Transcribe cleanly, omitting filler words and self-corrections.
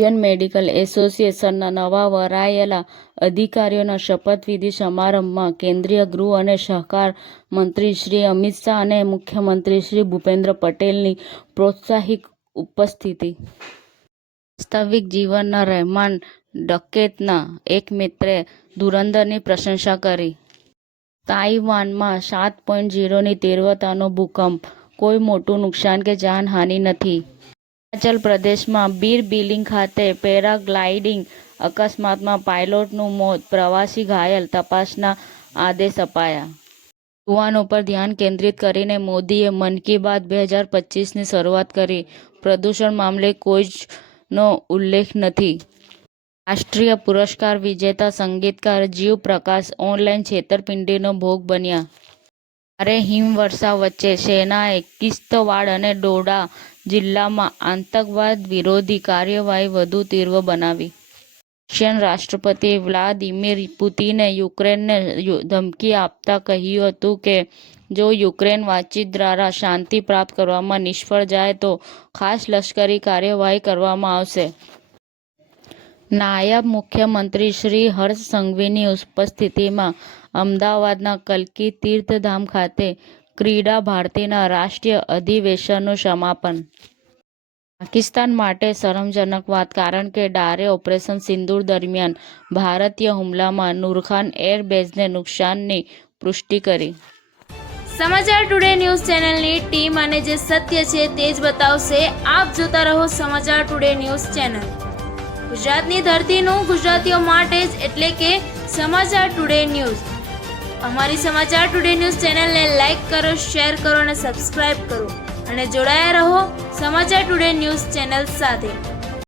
Indian medical એસોસિએશનના નવા વરાયેલા અધિકારીઓના શપથવિધિ સમારંભમાં કેન્દ્રીય ગૃહ અને સહકાર મંત્રી શ્રી અમિત શાહ અને મુખ્યમંત્રી શ્રી ભૂપેન્દ્ર પટેલની પ્રોત્સાહિક ઉપસ્થિતિ. વાસ્તવિક જીવનના રહેમાન ડકેતના એક મિત્રે ધુરંધરની પ્રશંસા કરી. તાઇવાનમાં 7.0ની તીવ્રતાનો ભૂકંપ, કોઈ મોટું નુકસાન કે જાનહાનિ નથી. હિમાચલ પ્રદેશમાં બીર બિલિંગ ખાતે પેરાગ્લાઇડિંગ અકસ્માતમાં પાયલોટનું મોત, પ્રવાસી ઘાયલ, તપાસના આદેશ અપાયા. યુવાનો પર ધ્યાન કેન્દ્રિત કરીને મોદીએ મન કી બાત 2025ની શરૂઆત કરી. પ્રદૂષણ મામલે કોઈ જ નો ઉલ્લેખ નથી. રાષ્ટ્રીય પુરસ્કાર વિજેતા સંગીતકાર જીવ પ્રકાશ ઓનલાઈન છેતરપિંડીનો ભોગ બન્યા. ભારે હિમવર્ષા વચ્ચે સેનાએ કિશ્તવાડ અને ડોડા જિલ્લામાં આતંકવાદ વિરોધી કાર્યવાહી વધુ તીવ્ર બનાવી. રશિયન રાષ્ટ્રપતિ વ્લાદિમીર પુતિને યુક્રેનને ધમકી આપતા કહ્યું હતું કે જો યુક્રેન વાતચીત દ્વારા શાંતિ પ્રાપ્ત કરવામાં નિષ્ફળ જાય તો ખાસ લશ્કરી કાર્યવાહી કરવામાં આવશે. નાયબ મુખ્યમંત્રી શ્રી હર્ષ સંઘવીની ઉપસ્થિતિમાં અમદાવાદના કલ્કી તીર્થધામ ખાતે ક્રીડા ભારતીના રાષ્ટ્રીય અધિવેશનનું સમાપન. પાકિસ્તાન માટે શરમજનક વાત, કારણ કે ડારે ઓપરેશન સિંદૂર દરમિયાન ભારતીય હુમલામાં નુરખાન એરબેઝને નુકસાનની પુષ્ટિ કરી. સમાચાર ટુડે ન્યૂઝ ચેનલની ટીમ અને જે સત્ય છે તે જ બતાવશે. આપ જોતા રહો સમાચાર ટુડે ન્યૂઝ ચેનલ. ગુજરાતની ધરતીનું ગુજરાતીઓ માટે જ, એટલે કે સમાચાર ટુડે ન્યૂઝ. અમારી સમાચાર ટુડે ન્યૂઝ ચેનલને લાઈક કરો, શેર કરો અને સબસ્ક્રાઇબ કરો અને જોડાયા રહો સમાચાર ટુડે ન્યૂઝ ચેનલ સાથે.